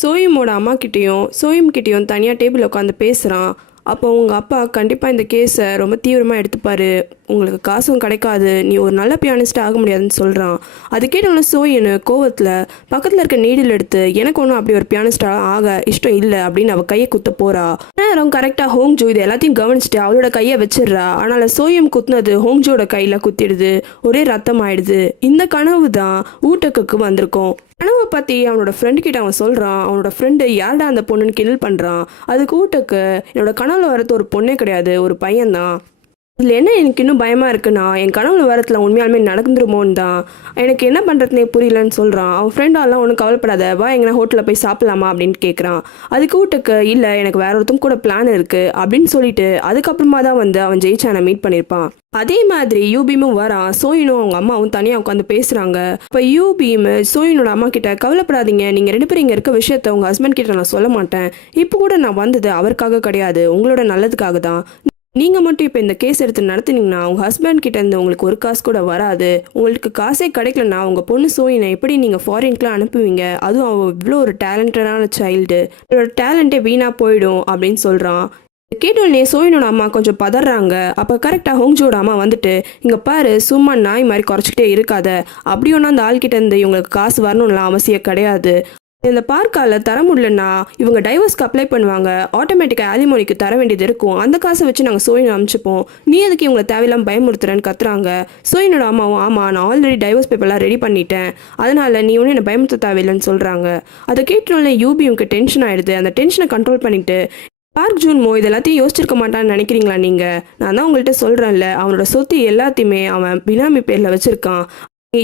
சோயமோட அம்மா கிட்டேயும் சோயம் கிட்டேயும் தனியாக டேபிள் உட்காந்து பேசுகிறான். அப்போ உங்கள் அப்பா கண்டிப்பாக இந்த கேஸை ரொம்ப தீவிரமாக எடுத்துப்பார், உங்களுக்கு காசும் கிடைக்காது, நீ ஒரு நல்ல பியானிஸ்ட் ஆக முடியாதுன்னு சொல்கிறான். அது கேட்டவன சோயனு கோவத்தில் பக்கத்தில் இருக்க நீடில் எடுத்து எனக்கு ஒன்றும் அப்படி ஒரு பியானிஸ்டாக ஆக இஷ்டம் இல்லை அப்படின்னு அவள் கையை குத்த போகிறா. நேரம் கரெக்டாக ஹோங்ஜோ இது எல்லாத்தையும் கவனிச்சுட்டு அவளோட கையை வச்சிடுறா. ஆனால் சோயம் குத்துனது ஹோங்ஜோட கையில் குத்திடுது, ஒரே ரத்தம் ஆயிடுது. இந்த கனவு தான் ஊட்டக்குக்கு வந்திருக்கும். கனவை பற்றி அவனோட ஃப்ரெண்டு கிட்ட அவன் சொல்கிறான். அவனோட ஃப்ரெண்டு யார்டா அந்த பொண்ணுன்னு கிண்டல் பண்ணுறான். அதுக்கு ஊட்டக்கு என்னோட கனவுல வரது ஒரு பொண்ணே கிடையாது, ஒரு பையன்தான். இதில் என்ன எனக்கு இன்னும் பயமாக இருக்குன்னா என் கனவுல வரத்தில் உண்மையாலுமே நடந்துருமோன்னு தான். எனக்கு என்ன பண்ணுறதுனே புரியலன்னு சொல்கிறான். அவன் ஃப்ரெண்டாலாம் ஒன்றும் கவலைப்படாத, வா எங்கன்னா ஹோட்டலில் போய் சாப்பிடலாமா அப்படின்னு கேட்குறான். அதுக்கு வீட்டுக்கு இல்லை எனக்கு வேற ஒருத்தம் கூட பிளான் இருக்குது அப்படின்னு சொல்லிட்டு அதுக்கப்புறமா தான் வந்து அவன் ஜெயிச்சானை மீட் பண்ணியிருப்பான். அதே மாதிரி யூபீமும் வரான். சோயினும் அவங்க அம்மாவும் தனியாக உட்காந்து பேசுகிறாங்க. இப்போ யூபீம் சோயினோட அம்மா கிட்ட கவலைப்படாதீங்க, நீங்கள் 2 பேரும் இங்கே இருக்க விஷயத்த உங்கள் ஹஸ்பண்ட் கிட்ட நான் சொல்ல மாட்டேன். இப்போ கூட நான் வந்தது அவருக்காக கிடையாது, உங்களோட நல்லதுக்காக தான். நீங்கள் மட்டும் இப்போ இந்த கேஸ் எடுத்து நடத்துனீங்கன்னா உங்கள் ஹஸ்பண்ட் கிட்ட இருந்து உங்களுக்கு ஒரு காசு கூட வராது. உங்களுக்கு காசே கிடைக்கலன்னா உங்கள் பொண்ணு சோயினை எப்படி நீங்கள் ஃபாரின்க்குலாம் அனுப்புவீங்க? அதுவும் அவள் இவ்வளோ ஒரு டேலண்டடான சைல்டு, அவளோட டேலண்ட்டே வீணாக போயிடும் அப்படின்னு சொல்கிறான். கேட்டோடனே சோயினோட அம்மா கொஞ்சம் பதறாங்க. அப்போ கரெக்டாக ஹோங்ஜோட அம்மா வந்துட்டு இங்கே பாரு, சும்மா நாய் மாதிரி குறைச்சிக்கிட்டே இருக்காத, அப்படி ஒன்றா அந்த ஆள்கிட்ட இருந்து இவங்களுக்கு காசு வரணும்லாம் அவசியம் கிடையாது. இந்த பார்க்கால தர முடியலன்னா இவங்க டைவர்ஸ்க்கு அப்ளை பண்ணுவாங்க, ஆட்டோமேட்டிக்காக ஆலிமோனிக்கு தர வேண்டியது இருக்கும், அந்த காசை வச்சு நாங்கள் சோயினை அனுப்பிச்சுப்போம், நீ எதுக்கு இவங்களை தேவையில்லாமல் பயமுறுத்துறேன்னு கத்துறாங்க. சோயினோட அம்மாவும் ஆமாம் நான் ஆல்ரெடி டைவர்ஸ் பேப்பர்லாம் ரெடி பண்ணிட்டேன், அதனால நீ ஒன்றும் என்னை பயமுறுத்த தேவையில்லைன்னு சொல்கிறாங்க. அதை கேட்டோன்னே யூபியுக்கு டென்ஷன் ஆயிடுது. அந்த டென்ஷனை கண்ட்ரோல் பண்ணிட்டு பார்க் ஜூன்மோ இது எல்லாத்தையும் யோசிச்சிருக்க மாட்டான்னு நினைக்கிறீங்களா நீங்கள்? நான் தான் உங்கள்கிட்ட சொல்கிறேன்ல, அவனோட சொத்து எல்லாத்தையுமே அவன் பினாமி பேரில் வச்சுருக்கான்.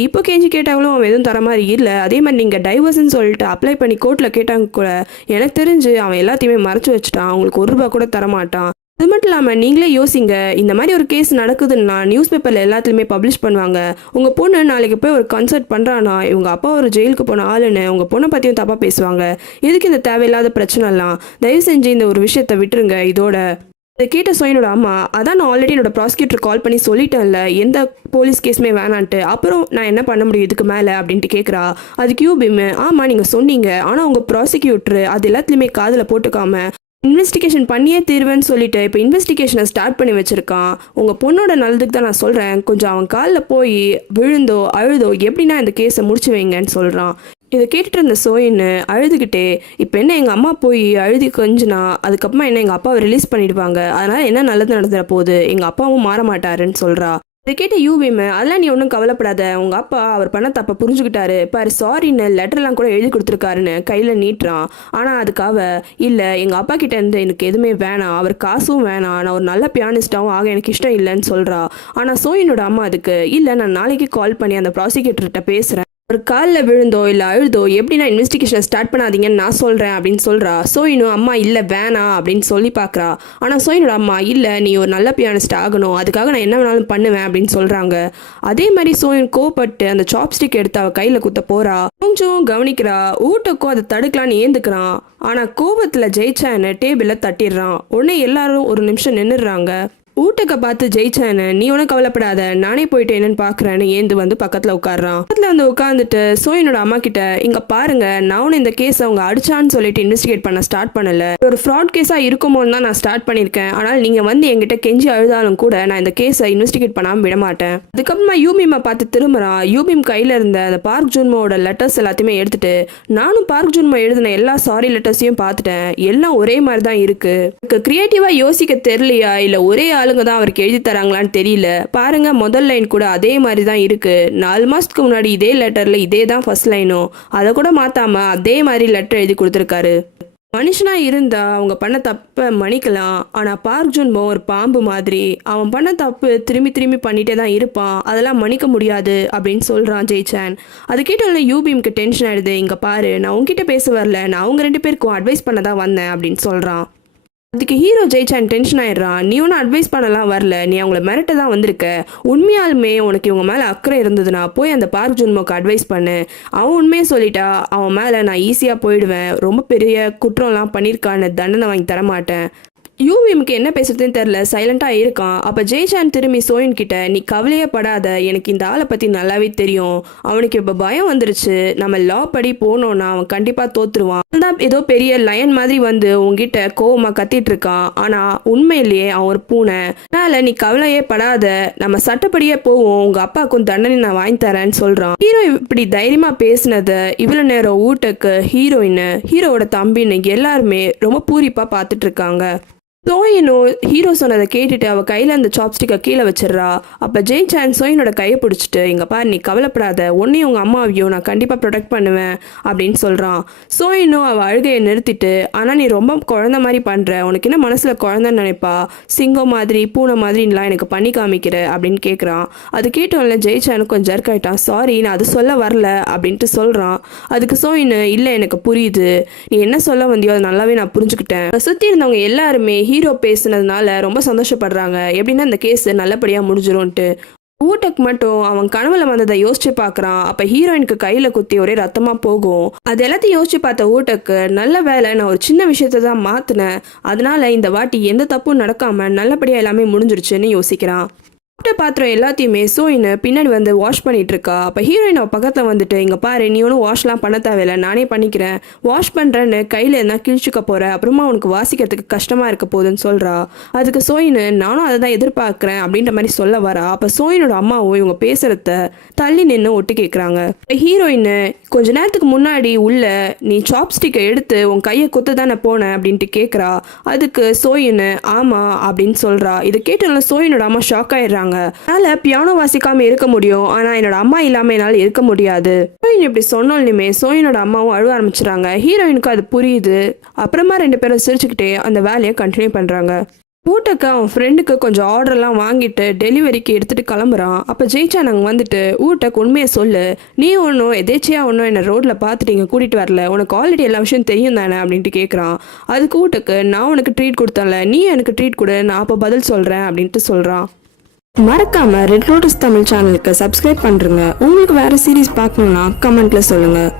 இப்போ கெஞ்சி கேட்டாங்களும் அவன் எதுவும் தர மாதிரி இல்லை. அதே மாதிரி நீங்கள் டைவர்ஸ்ன்னு சொல்லிட்டு அப்ளை பண்ணி கோர்ட்டில் கேட்டாங்க கூட எனக்கு தெரிஞ்சு அவன் எல்லாத்தையுமே மறைச்சி வச்சுட்டான், அவங்களுக்கு ₹1 கூட தரமாட்டான். அது மட்டும் இல்லாமல் நீங்களே யோசிங்க, இந்த மாதிரி ஒரு கேஸ் நடக்குதுன்னா நியூஸ் பேப்பரில் எல்லாத்துலேயுமே பப்ளிஷ் பண்ணுவாங்க. உங்கள் பொண்ணு நாளைக்கு போய் ஒரு கன்சர்ட் பண்ணுறான்னா இவங்க அப்பா ஒரு ஜெயிலுக்கு போன ஆளுன்னு உங்கள் பொண்ணை பற்றியும் தப்பாக பேசுவாங்க. எதுக்கு இந்த தேவையில்லாத பிரச்சனைலாம்? தயவு செஞ்சு இந்த ஒரு விஷயத்தை விட்டுருங்க. இதோட இதை கேட்ட சோயினோட அம்மா அதான் நான் ஆல்ரெடி என்னோட ப்ராசிக்யூட்டர் கால் பண்ணி சொல்லிட்டேன்ல எந்த போலீஸ் கேஸுமே வேணான்ட்டு, அப்புறம் நான் என்ன பண்ண முடியும் இதுக்கு மேலே அப்படின்ட்டு கேட்குறா. அதுக்கு யூபிம் ஆமாம் நீங்கள் சொன்னீங்க, ஆனால் உங்கள் ப்ராசிக்யூட்டர் அது எல்லாத்துலேயுமே காதில் போட்டுக்காம இன்வெஸ்டிகேஷன் பண்ணியே தீர்வேன்னு சொல்லிட்டு இப்போ இன்வெஸ்டிகேஷனை ஸ்டார்ட் பண்ணி வச்சுருக்கான். உங்கள் பொண்ணோட நல்லதுக்கு தான் நான் சொல்கிறேன், கொஞ்சம் அவன் காலில் போய் விழுந்தோ அழுதோ எப்படின்னா இந்த கேஸை முடிச்சு வைங்கன்னு சொல்கிறான். இதை கேட்டுட்டு இருந்த சோயின்னு அழுதுகிட்டே இப்போ என்ன எங்கள் அம்மா போய் அழுதி கொஞ்சினா அதுக்கப்புறமா என்ன எங்கள் அப்பாவை ரிலீஸ் பண்ணிடுவாங்க, அதனால் என்ன நல்லது நடந்துட போகுது, எங்கள் அப்பாவும் மாற மாட்டாருன்னு சொல்கிறா. இதை கேட்ட யூபிம் அதெல்லாம் நீ ஒன்றும் கவலைப்படாத, உங்கள் அப்பா அவர் பண்ண தப்பை புரிஞ்சுக்கிட்டாரு பாரு, சாரின்னு லெட்டர்லாம் கூட எழுதி கொடுத்துருக்காருன்னு கையில் நீட்டுறான். ஆனால் அதுக்காக இல்லை எங்கள் அப்பா கிட்ட இருந்து எனக்கு எதுவுமே வேணாம், அவர் காசும் வேணாம், நான் ஒரு நல்ல பியானிஸ்டாகவும் ஆக எனக்கு இஷ்டம் இல்லைன்னு சொல்கிறா. ஆனால் சோயினோட அம்மா அதுக்கு இல்லை நான் நாளைக்கு கால் பண்ணி அந்த ப்ராசிக்யூட்டர்கிட்ட பேசுகிறேன், ஒரு காலில் விழுந்தோ இல்லை அழுதோ எப்படி நான் இன்வெஸ்டிகேஷனை ஸ்டார்ட் பண்ணாதீங்கன்னு நான் சொல்கிறேன் அப்படின்னு சொல்கிறா. சோயினும் அம்மா இல்லை வேணாம் அப்படின்னு சொல்லி பார்க்குறா. ஆனால் சோயினோட அம்மா இல்லை நீ ஒரு நல்ல பியானிஸ்ட் ஆகணும், அதுக்காக நான் என்ன வேணாலும் பண்ணுவேன் அப்படின்னு சொல்கிறாங்க. அதே மாதிரி சோயின் கோவப்பட்டு அந்த சாப்ஸ்டிக் எடுத்து அவள் கையில் குத்த போகிறா. கொஞ்சம் கவனிக்கிறா. ஊட்டக்கும் அதை தடுக்கலான்னு ஏந்துக்கிறான். ஆனால் கோபத்தில் ஜெயிச்சான்னு டேபிளில் தட்டிடுறான். உடனே எல்லாரும் ஒரு நிமிஷம் நின்றுடுறாங்க. ஊட்டக்க பார்த்து ஜெயிச்சானு நீ ஒன்றும் கவலைப்படாத, நானே போயிட்டு என்னன்னு பார்க்குறேன்னு ஏந்து வந்து பக்கத்தில் உட்காடுறான். பக்கத்தில் வந்து உட்காந்துட்டு சோயினோட அம்மா கிட்ட இங்கே பாருங்க, நான் இந்த கேஸ் அவங்க அடிச்சான்னு சொல்லிட்டு இன்வெஸ்டிகேட் பண்ண ஸ்டார்ட் பண்ணல, ஒரு ஃப்ராட் கேஸாக இருக்குமோன்னு தான் நான் ஸ்டார்ட் பண்ணியிருக்கேன். ஆனால் நீங்கள் வந்து என்கிட்ட கெஞ்சி அழுதாலும் கூட நான் இந்த கேஸை இன்வெஸ்டிகேட் பண்ணாமல் விட மாட்டேன். அதுக்கப்புறமா யூபிமை பார்த்து திரும்புறான். யூபிம் கையில் இருந்த அந்த பார்க் ஜூன்மோட லெட்டர்ஸ் எல்லாத்தையுமே எடுத்துட்டு நானும் பார்க் ஜூன்மோ எழுதின எல்லா சாரி லெட்டர்ஸையும் பார்த்துட்டேன், எல்லாம் ஒரே மாதிரி தான் இருக்கு, கிரியேட்டிவாக யோசிக்க தெரியலையா இல்லை ஒரே ஆளுங்க தான் அவருக்கு எழுதி தராங்களான்னு தெரியல, பாருங்க முதல் லைன் கூட அதே மாதிரி தான் இருக்கு, 4 மாசத்துக்கு முன்னாடி இதே லெட்டர்ல இதே தான் ஃபர்ஸ்ட் லைனும், அதை கூட மாத்தாம அதே மாதிரி லெட்டர் எழுதி கொடுத்துருக்காரு. மனுஷனா இருந்தா அவங்க பண்ண தப்பை மன்னிக்கலாம், ஆனா பார்க் ஜூன்மோ ஒரு பாம்பு மாதிரி, அவன் பண்ண தப்பு திரும்பி திரும்பி பண்ணிட்டே தான் இருப்பான், அதெல்லாம் மன்னிக்க முடியாது அப்படின்னு சொல்றான் ஜெய்சான். அது கேட்டோம்ல யூபிம்க்கு டென்ஷன் ஆயிடுது. இங்க பாரு, நான் உங்ககிட்ட பேச வரல, நான் அவங்க 2 பேருக்கும் அட்வைஸ் பண்ண தான் வந்தேன் அப்படின்னு சொல்றான். அதுக்கு ஹீரோ ஜெயிச்சான் டென்ஷன் ஆயிடுறான். நீ ஒன்றும் அட்வைஸ் பண்ணலாம் வரல, நீ அவங்கள மிரட்ட தான் வந்திருக்க, உண்மையாலுமே உனக்கு இவங்க மேலே அக்கறை இருந்ததுன்னா போய் அந்த பார்க் ஜூன்மோக்கு அட்வைஸ் பண்ணு, அவன் உண்மையை சொல்லிட்டா அவன் மேலே நான் ஈஸியாக போயிடுவேன், ரொம்ப பெரிய குற்றம்லாம் பண்ணியிருக்கான்னு தண்டனை வாங்கி தரமாட்டேன், யூவிஎம்க்கு என்ன பேசுறதுன்னு தெரியல, சைலண்டாக இருக்கான். அப்போ ஜெய்சான் திரும்பி சோயின் கிட்ட, நீ கவலையே படாத, எனக்கு இந்த ஆளை பற்றி நல்லாவே தெரியும். அவனுக்கு இப்போ பயம் வந்துருச்சு. நம்ம லா படி போனோன்னா அவன் கண்டிப்பாக தோத்துருவான். தான் ஏதோ பெரிய லயன் மாதிரி வந்து உங்ககிட்ட கோவமாக கத்திட்டு இருக்கான். ஆனால் உண்மையிலேயே அவன் ஒரு பூனை. அதனால நீ கவலையே படாத, நம்ம சட்டப்படியே போவோம். உங்கள் அப்பாவுக்கும் தண்டனை நான் வாங்கி தரேன்னு சொல்கிறான். ஹீரோ இப்படி தைரியமாக பேசினதை இவ்வளோ நேரம் ஊட்டக்கு ஹீரோவோட தம்பின்னு எல்லாருமே ரொம்ப பூரிப்பாக பார்த்துட்டு இருக்காங்க. சோயினும் ஹீரோ சொன்னதை கேட்டுட்டு அவள் கையில் அந்த சாப்ஸ்டிக்கை கீழே வச்சிடறா. அப்போ ஜெய்சான் சோயினோட கையை பிடிச்சிட்டு, இங்கே பாரு நீ கவலைப்படாத, உன்னையும் உங்கள் அம்மாவையும் நான் கண்டிப்பாக ப்ரொடெக்ட் பண்ணுவேன் அப்படின்னு சொல்கிறான். சோயினும் அவள் அழுகையை நிறுத்திட்டு, ஆனால் நீ ரொம்ப குழந்த மாதிரி பண்ணுற, உனக்கு என்ன மனசில் குழந்தைன்னு நினைப்பா, சிங்கம் மாதிரி பூனை மாதிரிலாம் எனக்கு பண்ணி காமிக்கிற அப்படின்னு கேட்குறான். அது கேட்டோம்ல ஜெய்சானுக்கு கொஞ்சம் ஜர்க் ஆகிட்டான். சாரி, நான் அது சொல்ல வரல அப்படின்ட்டு சொல்கிறான். அதுக்கு சோயின், இல்லை எனக்கு புரியுது, நீ என்ன சொல்ல வந்தியோ அது நல்லாவே நான் புரிஞ்சுக்கிட்டேன். சுற்றி இருந்தவங்க எல்லாருமே ஹீரோ பேசுனதுனால ரொம்ப சந்தோஷப்படுறாங்க. எப்படின்னா இந்த கேஸ் நல்லபடியாக முடிஞ்சிரும்ன்ட்டு. ஊட்டக் மட்டும் அவன் கனவுல வந்ததை யோசிச்சு பார்க்குறான். அப்போ ஹீரோயினுக்கு கையில் குத்தி ஒரே ரத்தமாக போகும். அது எல்லாத்தையும் யோசிச்சு பார்த்த ஊட்டக்கு, நல்ல வேலை நான் ஒரு சின்ன விஷயத்தை தான் மாற்றினேன், அதனால இந்த வாட்டி எந்த தப்பும் நடக்காமல் நல்லபடியாக எல்லாமே முடிஞ்சிருச்சுன்னு யோசிக்கிறான். பாத்திரம் எல்லாத்தையுமே சோயின் பின்னாடி வந்து வாஷ் பண்ணிட்டு இருக்கா. அப்போ ஹீரோயின் அவள் பக்கத்தில் வந்துட்டு, இங்கே பாரு நீ ஒன்றும் வாஷ்லாம் பண்ண தேவையில்லை, நானே பண்ணிக்கிறேன், வாஷ் பண்ணுறேன்னு கையில் என்ன கிழிச்சுக்க போகிற, அப்புறமா உனக்கு வாசிக்கிறதுக்கு கஷ்டமாக இருக்க போகுதுன்னு சொல்கிறா. அதுக்கு சோயின், நானும் அதை தான் எதிர்பார்க்குறேன் அப்படின்ற மாதிரி சொல்ல வரா. அப்போ சோயினோட அம்மாவும் இவங்க பேசுகிறத தள்ளி நின்று ஒட்டு கேட்குறாங்க. ஹீரோயின், கொஞ்ச நேரத்துக்கு முன்னாடி உள்ள நீ சாப்ஸ்டிக்கை எடுத்து உன் கையை குத்த தானே போனேன் அப்படின்ட்டு கேட்குறா. அதுக்கு சோயின் ஆமாம் அப்படின்னு சொல்கிறா. இதை கேட்டோம்ல சோயினோட அம்மா ஷாக் ஆயிடுறாங்க. அதனால பியானோ வாசிக்காம இருக்க முடியும், ஆனா என்னோட அம்மா இல்லாம என்னால இருக்க முடியாது. ஹீரோயின் இப்படி சொன்னோன்னுமே சோயினோட அம்மாவும் அழுவ ஆரம்பிச்சிடறாங்க. ஹீரோயினுக்கு அது புரியுது. அப்புறமா ரெண்டு பேரும் சிரிச்சுக்கிட்டே அந்த வேலையை கண்டினியூ பண்றாங்க. ஊட்டக்கு அவன் ஃப்ரெண்டுக்கு கொஞ்சம் ஆர்டர்லாம் வாங்கிட்டு டெலிவரிக்கு எடுத்துகிட்டு கிளம்புறான். அப்போ ஜெய்சான் அங்கே வந்துட்டு, ஊட்டக்கு உண்மையை சொல்லு, நீ ஒன்றும் எதேச்சியாக ஒன்றும் என்னை ரோட்டில் பார்த்துட்டு இங்கே கூட்டிகிட்டு வரல, உனக்கு ஆல்ரெடி எல்லா விஷயம் தெரியும் தானே அப்படின்ட்டு கேட்குறான். அதுக்கு ஊட்டக்கு, நான் உனக்கு ட்ரீட் கொடுத்தேன்ல, நீ எனக்கு ட்ரீட் கொடு, நான் அப்போ பதில் சொல்கிறேன் அப்படின்ட்டு சொல்கிறான். மறக்காம ரெட் லோட்டஸ் தமிழ் சேனலுக்கு சப்ஸ்கிரைப் பண்ணுறங்க. உங்களுக்கு வேறு சீரீஸ் பார்க்கணுன்னா கமெண்ட்டில் சொல்லுங்கள்.